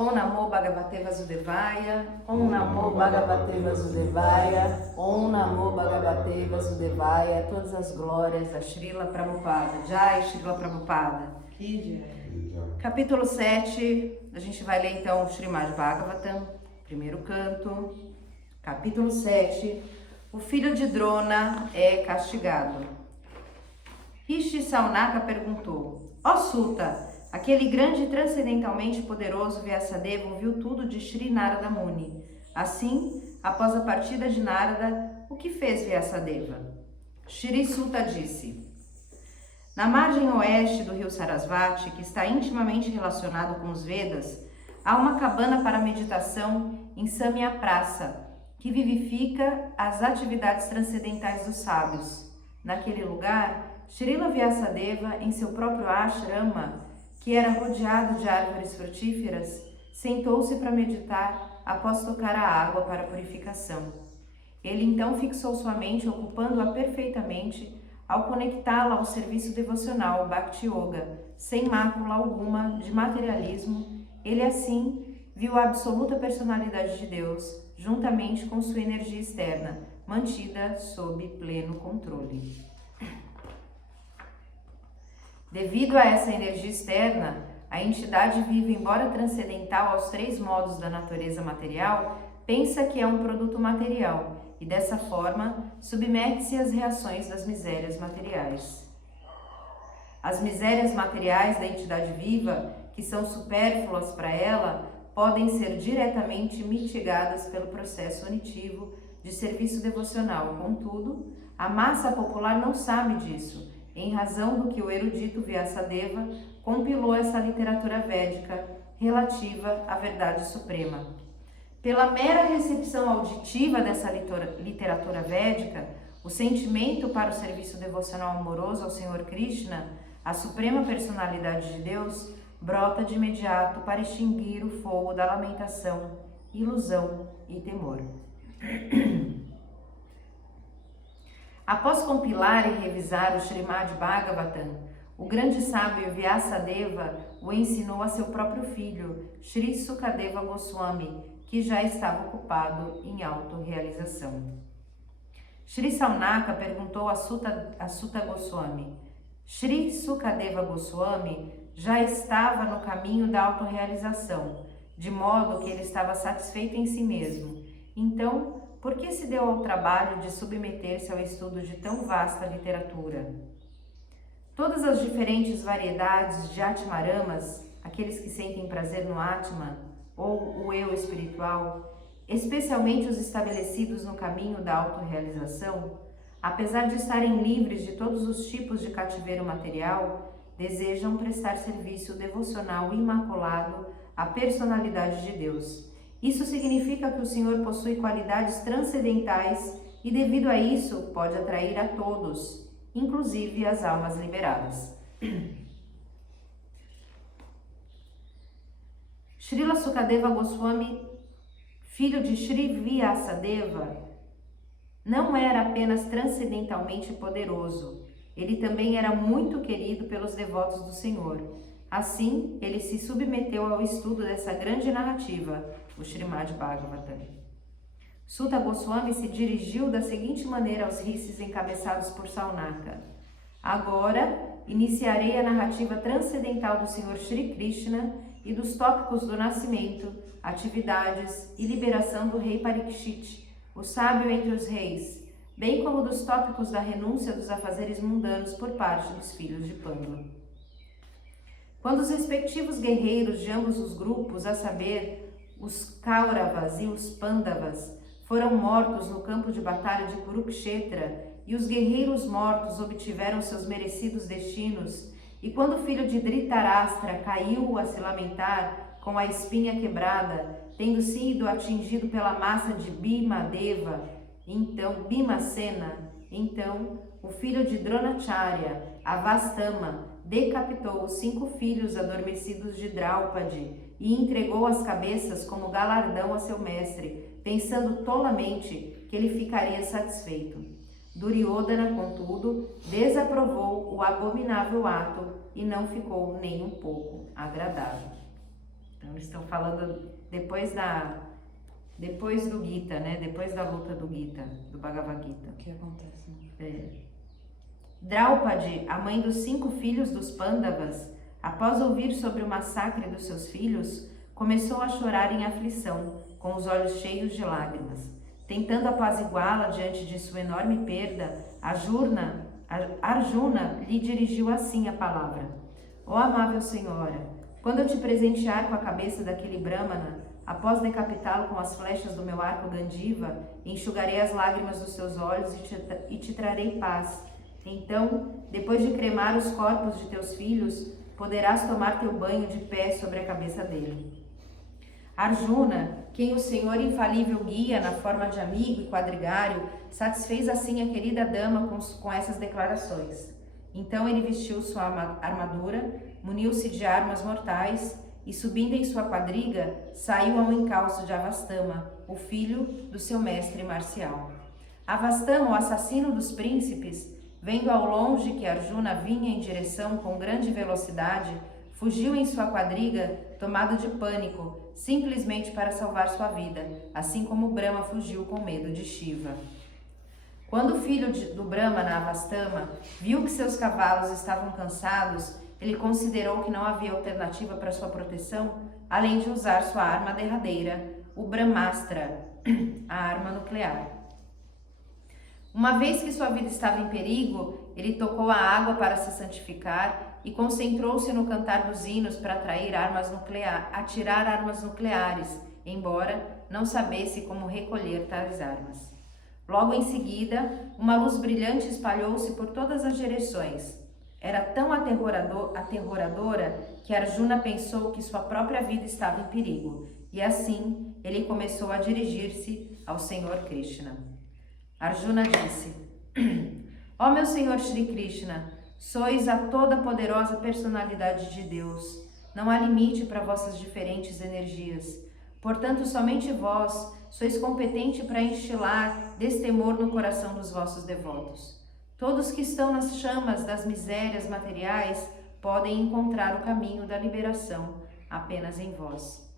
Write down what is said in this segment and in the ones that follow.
Om Namo Bhagavate Vasudevaya, Om Namo Bhagavate Vasudevaya, Om Namo Bhagavate Vasudevaya, todas as glórias a Srila Prabhupada. Jai Srila Prabhupada. Capítulo 7, a gente vai ler então o Srimad Bhagavatam, primeiro canto. Capítulo 7, o filho de Drona é castigado. Rishi Saunaka perguntou: ó Suta, aquele grande e transcendentalmente poderoso Vyasadeva ouviu tudo de Shri Narada Muni. Assim, após a partida de Narada, o que fez Vyasadeva? Shri Suta disse: na margem oeste do rio Sarasvati, que está intimamente relacionado com os Vedas, há uma cabana para meditação em Samya Prasa, que vivifica as atividades transcendentais dos sábios. Naquele lugar, Srila Vyasadeva, em seu próprio ashrama, que era rodeado de árvores frutíferas, sentou-se para meditar após tocar a água para purificação. Ele então fixou sua mente, ocupando-a perfeitamente, ao conectá-la ao serviço devocional Bhakti Yoga, sem mácula alguma de materialismo. Ele assim viu a absoluta personalidade de Deus, juntamente com sua energia externa, mantida sob pleno controle. Devido a essa energia externa, a entidade viva, embora transcendental aos três modos da natureza material, pensa que é um produto material e, dessa forma, submete-se às reações das misérias materiais. As misérias materiais da entidade viva, que são supérfluas para ela, podem ser diretamente mitigadas pelo processo unitivo de serviço devocional. Contudo, a massa popular não sabe disso, em razão do que o erudito Vyasadeva compilou essa literatura védica relativa à verdade suprema. Pela mera recepção auditiva dessa literatura védica, o sentimento para o serviço devocional amoroso ao Senhor Krishna, a suprema personalidade de Deus, brota de imediato para extinguir o fogo da lamentação, ilusão e temor. Após compilar e revisar o Srimad Bhagavatam, o grande sábio Vyasadeva o ensinou a seu próprio filho, Shri Sukadeva Goswami, que já estava ocupado em autorrealização. Shri Saunaka perguntou a Suta Goswami: Shri Sukadeva Goswami já estava no caminho da autorrealização, de modo que ele estava satisfeito em si mesmo. Então, por que se deu ao trabalho de submeter-se ao estudo de tão vasta literatura? Todas as diferentes variedades de Atmaramas, aqueles que sentem prazer no Atman, ou o eu espiritual, especialmente os estabelecidos no caminho da autorrealização, apesar de estarem livres de todos os tipos de cativeiro material, desejam prestar serviço devocional imaculado à personalidade de Deus. Isso significa que o Senhor possui qualidades transcendentais e, devido a isso, pode atrair a todos, inclusive as almas liberadas. Srila Sukadeva Goswami, filho de Shri Vyasadeva, não era apenas transcendentalmente poderoso, ele também era muito querido pelos devotos do Senhor. Assim, ele se submeteu ao estudo dessa grande narrativa, o Srimad Bhagavatam. Suta Goswami se dirigiu da seguinte maneira aos rishis encabeçados por Saunaka: agora iniciarei a narrativa transcendental do Senhor Shri Krishna e dos tópicos do nascimento, atividades e liberação do rei Parikshit, o sábio entre os reis, bem como dos tópicos da renúncia dos afazeres mundanos por parte dos filhos de Pandu. Quando os respectivos guerreiros de ambos os grupos, a saber, os Kauravas e os Pandavas, foram mortos no campo de batalha de Kurukshetra, e os guerreiros mortos obtiveram seus merecidos destinos, e quando o filho de Dhritarashtra caiu a se lamentar, com a espinha quebrada, tendo sido atingido pela massa de Bhimadeva, Bhimasena, então o filho de Dronacharya, Avastama, decapitou os 5 filhos adormecidos de Draupadi e entregou as cabeças como galardão a seu mestre, pensando tolamente que ele ficaria satisfeito. Duryodhana, contudo, desaprovou o abominável ato e não ficou nem um pouco agradável. Então eles estão falando depois do Gita, né? Depois da luta do Gita, do Bhagavad Gita. O que acontece? Draupadi, a mãe dos 5 filhos dos Pandavas, após ouvir sobre o massacre dos seus filhos, começou a chorar em aflição, com os olhos cheios de lágrimas. Tentando apaziguá-la diante de sua enorme perda, Arjuna lhe dirigiu assim a palavra: Ó amável senhora, quando eu te presentear com a cabeça daquele Brahmana, após decapitá-lo com as flechas do meu arco Gandiva, enxugarei as lágrimas dos seus olhos e te trarei paz. Então, depois de cremar os corpos de teus filhos, poderás tomar teu banho de pé sobre a cabeça dele. Arjuna, quem o Senhor infalível guia na forma de amigo e quadrigário, satisfez assim a querida dama com essas declarações. Então ele vestiu sua armadura, muniu-se de armas mortais e, subindo em sua quadriga, saiu ao encalço de Avastama, o filho do seu mestre marcial. Avastama, o assassino dos príncipes, vendo ao longe que Arjuna vinha em direção com grande velocidade, fugiu em sua quadriga, tomado de pânico, simplesmente para salvar sua vida, assim como Brahma fugiu com medo de Shiva. Quando o filho do Brahmana, Avastama, viu que seus cavalos estavam cansados, ele considerou que não havia alternativa para sua proteção, além de usar sua arma derradeira, o Brahmastra, a arma nuclear. Uma vez que sua vida estava em perigo, ele tocou a água para se santificar e concentrou-se no cantar dos hinos para atirar armas nucleares, embora não sabesse como recolher tais armas. Logo em seguida, uma luz brilhante espalhou-se por todas as direções. Era tão aterroradora que Arjuna pensou que sua própria vida estava em perigo, e assim ele começou a dirigir-se ao Senhor Krishna. Arjuna disse: Ó meu Senhor Shri Krishna, sois a toda poderosa personalidade de Deus. Não há limite para vossas diferentes energias. Portanto, somente vós sois competente para instilar destemor no coração dos vossos devotos. Todos que estão nas chamas das misérias materiais podem encontrar o caminho da liberação apenas em vós.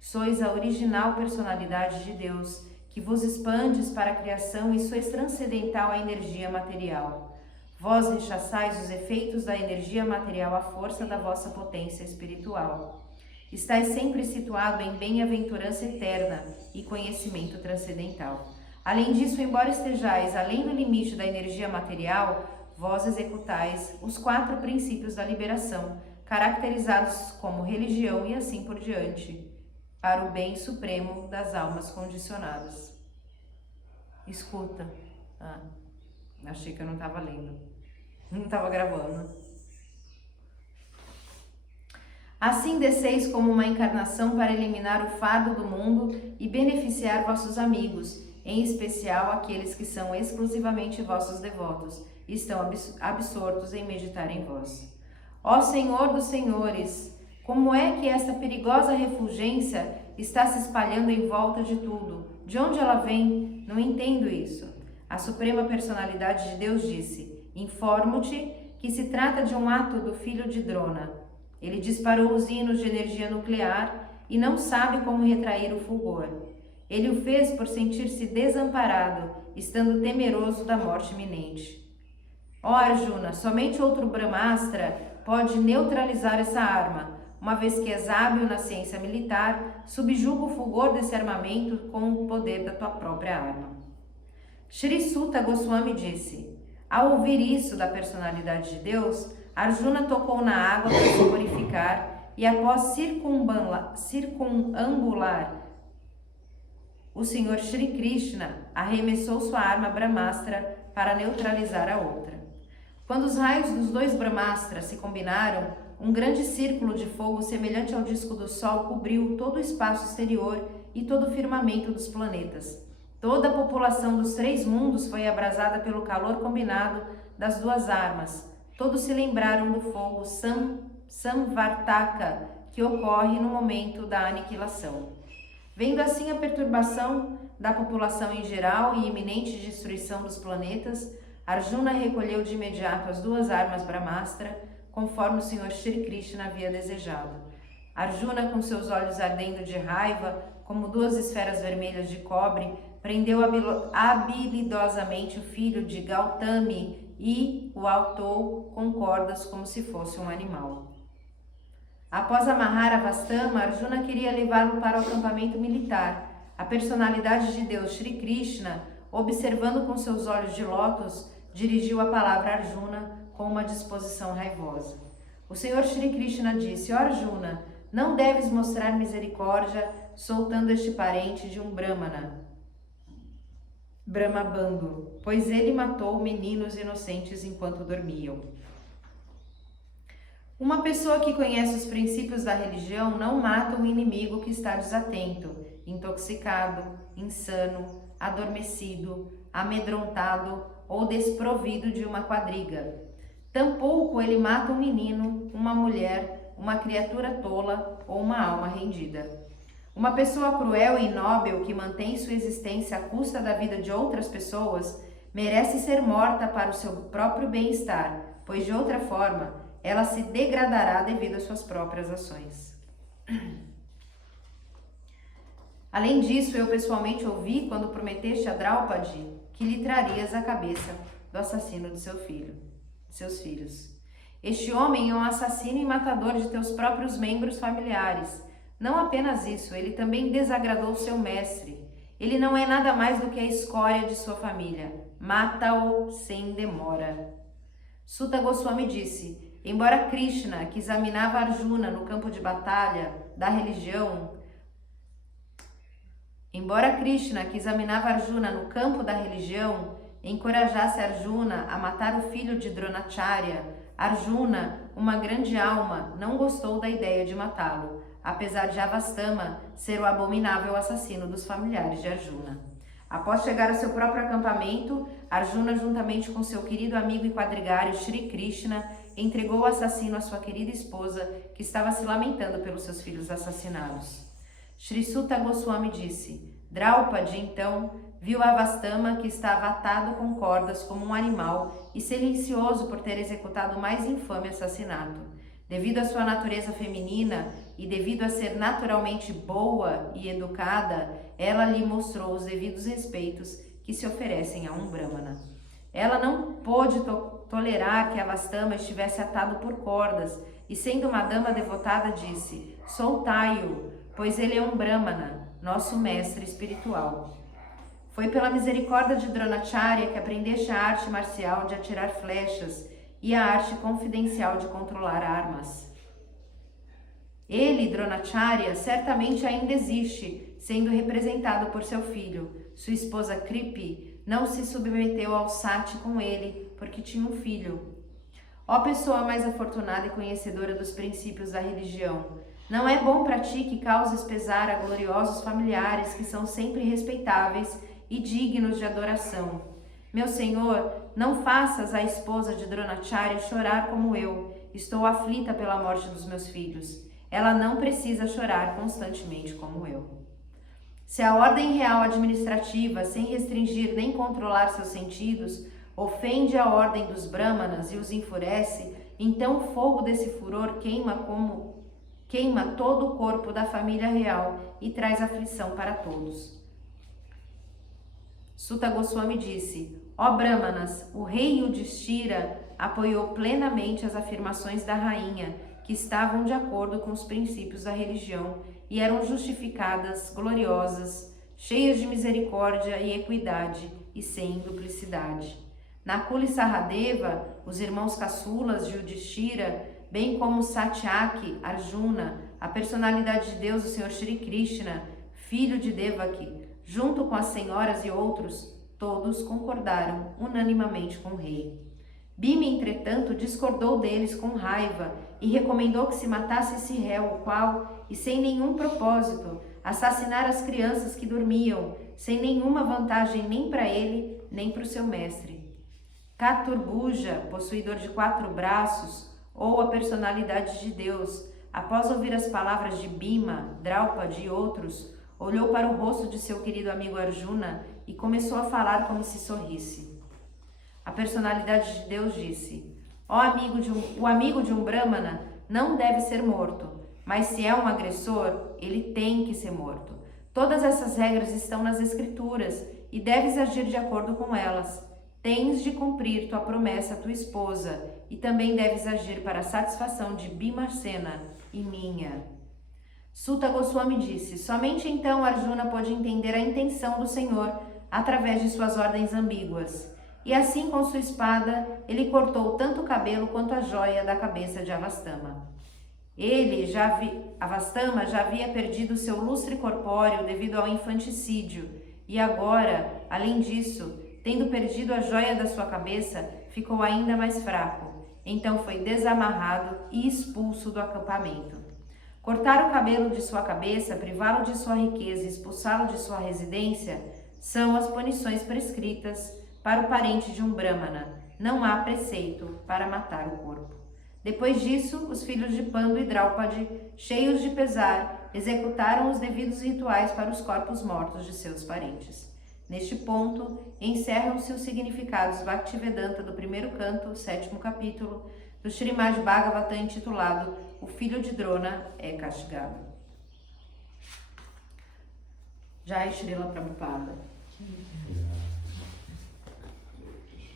Sois a original personalidade de Deus, que vos expandes para a criação e sois transcendental à energia material. Vós rechaçais os efeitos da energia material à força da vossa potência espiritual. Estais sempre situado em bem-aventurança eterna e conhecimento transcendental. Além disso, embora estejais além do limite da energia material, vós executais os 4 princípios da liberação, caracterizados como religião e assim por diante, para o bem supremo das almas condicionadas. Escuta. Achei que eu não estava lendo. Não estava gravando. Assim desceis como uma encarnação para eliminar o fardo do mundo e beneficiar vossos amigos, em especial aqueles que são exclusivamente vossos devotos e estão absortos em meditar em vós. Ó Senhor dos Senhores, como é que esta perigosa refulgência está se espalhando em volta de tudo? De onde ela vem? Não entendo isso. A Suprema Personalidade de Deus disse: Informo-te que se trata de um ato do filho de Drona. Ele disparou os hinos de energia nuclear e não sabe como retrair o fulgor. Ele o fez por sentir-se desamparado, estando temeroso da morte iminente. Ó Arjuna, somente outro Brahmastra pode neutralizar essa arma. Uma vez que és hábil na ciência militar, subjuga o fulgor desse armamento com o poder da tua própria arma. Shri Sutta Goswami disse: ao ouvir isso da personalidade de Deus, Arjuna tocou na água para se purificar e, após circunambular o Senhor Shri Krishna, arremessou sua arma Brahmastra para neutralizar a outra. Quando os raios dos 2 Brahmastras se combinaram, um grande círculo de fogo semelhante ao disco do Sol cobriu todo o espaço exterior e todo o firmamento dos planetas. Toda a população dos 3 mundos foi abrasada pelo calor combinado das 2 armas. Todos se lembraram do fogo Samvartaka, que ocorre no momento da aniquilação. Vendo assim a perturbação da população em geral e iminente destruição dos planetas, Arjuna recolheu de imediato as 2 armas Brahmastra, conforme o Senhor Shri Krishna havia desejado. Arjuna, com seus olhos ardendo de raiva, como duas esferas vermelhas de cobre, prendeu habilidosamente o filho de Gautami e o atou com cordas como se fosse um animal. Após amarrar Avastama, Arjuna queria levá-lo para o acampamento militar. A personalidade de Deus, Shri Krishna, observando com seus olhos de lótus, dirigiu a palavra a Arjuna com uma disposição raivosa. O Senhor Shri Krishna disse: ó Arjuna, não deves mostrar misericórdia soltando este parente de um Brahmana, Brahmabandhu, pois ele matou meninos inocentes enquanto dormiam. Uma pessoa que conhece os princípios da religião não mata um inimigo que está desatento, intoxicado, insano, adormecido, amedrontado ou desprovido de uma quadriga. Tampouco ele mata um menino, uma mulher, uma criatura tola ou uma alma rendida. Uma pessoa cruel e inóbil que mantém sua existência à custa da vida de outras pessoas merece ser morta para o seu próprio bem-estar, pois de outra forma ela se degradará devido às suas próprias ações. Além disso, eu pessoalmente ouvi quando prometeste a Draupadi que lhe trarias a cabeça do assassino de seus filhos. Este homem é um assassino e matador de teus próprios membros familiares. Não apenas isso, ele também desagradou seu mestre. Ele não é nada mais do que a escória de sua família. Mata-o sem demora. Suta Goswami disse: embora Krishna, que examinava Arjuna no campo de batalha da religião, encorajasse Arjuna a matar o filho de Dronacharya, Arjuna, uma grande alma, não gostou da ideia de matá-lo, apesar de Avastama ser o abominável assassino dos familiares de Arjuna. Após chegar ao seu próprio acampamento, Arjuna, juntamente com seu querido amigo e quadrigário Shri Krishna, entregou o assassino à sua querida esposa, que estava se lamentando pelos seus filhos assassinados. Shri Suta Goswami disse: Draupadi, então, viu Avastama, que estava atado com cordas como um animal e silencioso por ter executado o mais infame assassinato. Devido à sua natureza feminina e devido a ser naturalmente boa e educada, ela lhe mostrou os devidos respeitos que se oferecem a um Brahmana. Ela não pôde tolerar que Avastama estivesse atado por cordas e, sendo uma dama devotada, disse: soltai-o, pois ele é um Brahmana, nosso mestre espiritual. Foi pela misericórdia de Dronacharya que aprendeste a arte marcial de atirar flechas e a arte confidencial de controlar armas. Ele, Dronacharya, certamente ainda existe, sendo representado por seu filho. Sua esposa Kripi não se submeteu ao sati com ele, porque tinha um filho. Ó pessoa mais afortunada e conhecedora dos princípios da religião, não é bom para ti que causes pesar a gloriosos familiares que são sempre respeitáveis e dignos de adoração. Meu Senhor, não faças a esposa de Dronacharya chorar como eu. Estou aflita pela morte dos meus filhos. Ela não precisa chorar constantemente como eu. Se a ordem real administrativa, sem restringir nem controlar seus sentidos, ofende a ordem dos Brahmanas e os enfurece, então o fogo desse furor queima todo o corpo da família real e traz aflição para todos. Suta Goswami disse: ó Brahmanas, o rei Yudhishthira apoiou plenamente as afirmações da rainha, que estavam de acordo com os princípios da religião e eram justificadas, gloriosas, cheias de misericórdia e equidade e sem duplicidade. Nakula e Sahadeva, os irmãos caçulas de Yudhishthira, bem como Satyaki, Arjuna, a personalidade de Deus, o Senhor Shri Krishna, filho de Devaki, junto com as senhoras e outros, todos concordaram unanimamente com o rei. Bhima, entretanto, discordou deles com raiva e recomendou que se matasse esse réu, o qual, e sem nenhum propósito, assassinara as crianças que dormiam, sem nenhuma vantagem nem para ele, nem para o seu mestre. Katurbuja, possuidor de 4 braços, ou a personalidade de Deus, após ouvir as palavras de Bhima, Draupadi e outros, olhou para o rosto de seu querido amigo Arjuna e começou a falar como se sorrisse. A personalidade de Deus disse: o amigo de um Brahmana não deve ser morto. Mas se é um agressor, ele tem que ser morto. Todas essas regras estão nas Escrituras e deves agir de acordo com elas. Tens de cumprir tua promessa à tua esposa e também deves agir para a satisfação de Bhimacena e minha. Sutta Goswami disse: somente então Arjuna pôde entender a intenção do Senhor através de suas ordens ambíguas. E assim, com sua espada, ele cortou tanto o cabelo quanto a joia da cabeça de Avastama. Avastama já havia perdido seu lustre corpóreo devido ao infanticídio, e agora, além disso, tendo perdido a joia da sua cabeça, ficou ainda mais fraco. Então foi desamarrado e expulso do acampamento. Cortar o cabelo de sua cabeça, privá-lo de sua riqueza e expulsá-lo de sua residência são as punições prescritas para o parente de um Brahmana. Não há preceito para matar o corpo. Depois disso, os filhos de Pandu e Draupadi, cheios de pesar, executaram os devidos rituais para os corpos mortos de seus parentes. Neste ponto, encerram-se os significados Bhaktivedanta do primeiro canto, 7º capítulo, do Srimad Bhagavatam, intitulado O Filho de Drona é Castigado. Jai Srila Prabhupada.